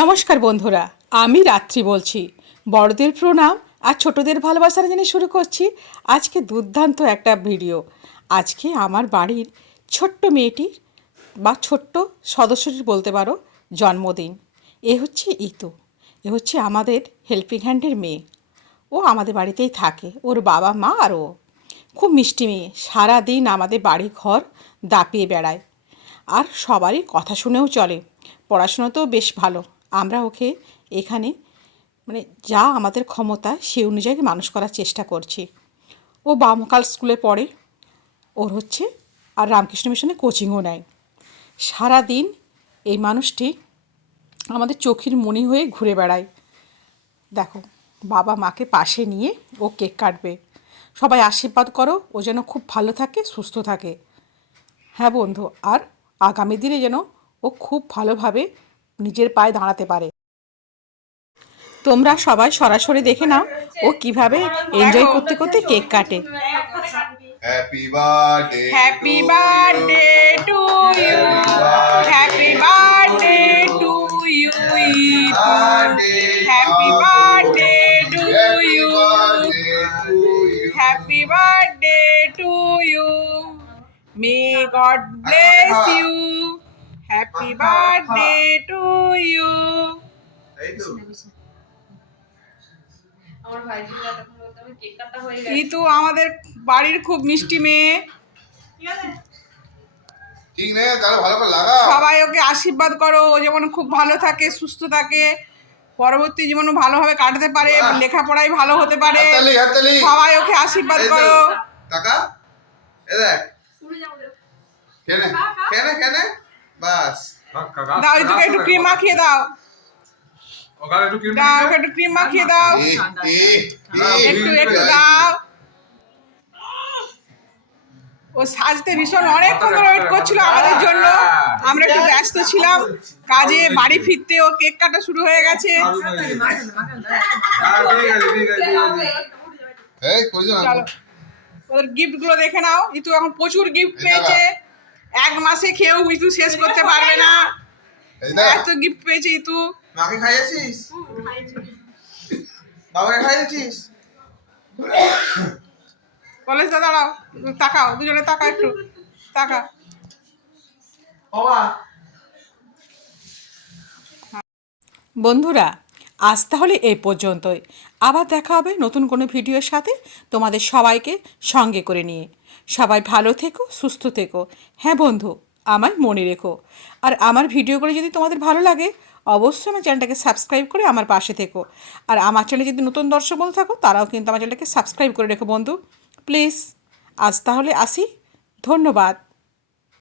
নমস্কার বন্ধুরা, আমি রাত্রি বলছি। বড়দের প্রণাম আর ছোটদের ভালোবাসার জন্য শুরু করছি আজকে দুর্দান্ত একটা ভিডিও। আজকে আমার বাড়ির ছোট্ট মেয়েটির বা ছোট্ট সদস্যটির বলতে পারো জন্মদিন। এ হচ্ছে ইতু, এ হচ্ছে আমাদের হেল্পিং হ্যান্ডের মেয়ে। ও আমাদের বাড়িতেই থাকে, ওর বাবা মা আর ও। খুব মিষ্টি মেয়ে, সারাদিন আমাদের বাড়ি ঘর দাপিয়ে বেড়ায় আর সবারই কথা শুনেও চলে। পড়াশোনাতেও বেশ ভালো। আমরা ওকে এখানে যা আমাদের ক্ষমতা সে অনুযায়ী মানুষ করার চেষ্টা করছি। ও বামকাল স্কুলে পড়ে, ওর হচ্ছে আর রামকৃষ্ণ মিশনে কোচিংও নেয়। সারাদিন এই মানুষটি আমাদের চোখের মণি হয়ে ঘুরে বেড়ায়। দেখো, বাবা মাকে পাশে নিয়ে ও কেক কাটবে। সবাই আশীর্বাদ করো ও যেন খুব ভালো থাকে, সুস্থ থাকে। হ্যাঁ বন্ধু, আর আগামী দিনে যেন ও খুব ভালোভাবে নিজের পায়ে দাঁড়াতে পারে। তোমরা সবাই সরাসরি দেখে নাও ও কিভাবে এনজয় করতে করতে কেক কাটে। Happy birthday happy birthday to you, happy birthday to you, happy birthday to you, happy birthday to you, may God bless you, happy birthday to you. Itu আমাদের বাড়ির খুব মিষ্টি মেয়ে। ঠিক নেই, তাহলে ভালো করে লাগা। সবাই ওকে আশীর্বাদ করো, ও যেমন খুব ভালো থাকে, সুস্থ থাকে, পরবর্তী জীবনে ভালোভাবে কাটাতে পারে, লেখাপড়ায় ভালো হতে পারে। সবাই ওকে আশীর্বাদ করো। টাকা এ দেখ, কেনে কেনে কেনে বাস দাও, ইতুকে একটু ক্রিম মাখিয়ে দাও, দাও ওকে একটু ক্রিম মাখিয়ে দাও, একটু একটু দাও। ও সাজতে ভীষণ অনেকক্ষণ ধরে ওয়েট করছিল আমাদের জন্য। আমরা একটু ব্যস্ত ছিলাম কাজে, বাড়ি ফিরতে ও কেক কাটা শুরু হয়ে গেছে। চলো ওদের গিফট গুলো দেখে নাও। ইতু এখন প্রচুর গিফট পেয়েছে, এক মাসে খেয়েও ইতু শেষ করতে পারবে না, এত গিফট পেয়েছে ইতু। মাকে খাইয়েছিস? বাবাকে খাইয়েছিস? কলেজ দাঁড়াও, তাকাও, দুজনে তাকাও, একটু তাকা। বন্ধুরা, আজ তাহলে এই পর্যন্তই। আবার দেখা হবে নতুন কোনো ভিডিওর সাথে, তোমাদের সবাইকে সঙ্গে করে নিয়ে। সবাই ভালো থেকো, সুস্থ থেকো। হ্যাঁ বন্ধু, আমায় মনে রেখো। আর আমার ভিডিওগুলো যদি তোমাদের ভালো লাগে, অবশ্যই আমার চ্যানেলটাকে সাবস্ক্রাইব করে আমার পাশে থেকো। আর আমার চ্যানেলে যদি নতুন দর্শক বন্ধু থাকো, তারাও কিন্তু আমার চ্যানেলটাকে সাবস্ক্রাইব করে রেখো বন্ধু, প্লিজ। আজ তাহলে আসি, ধন্যবাদ।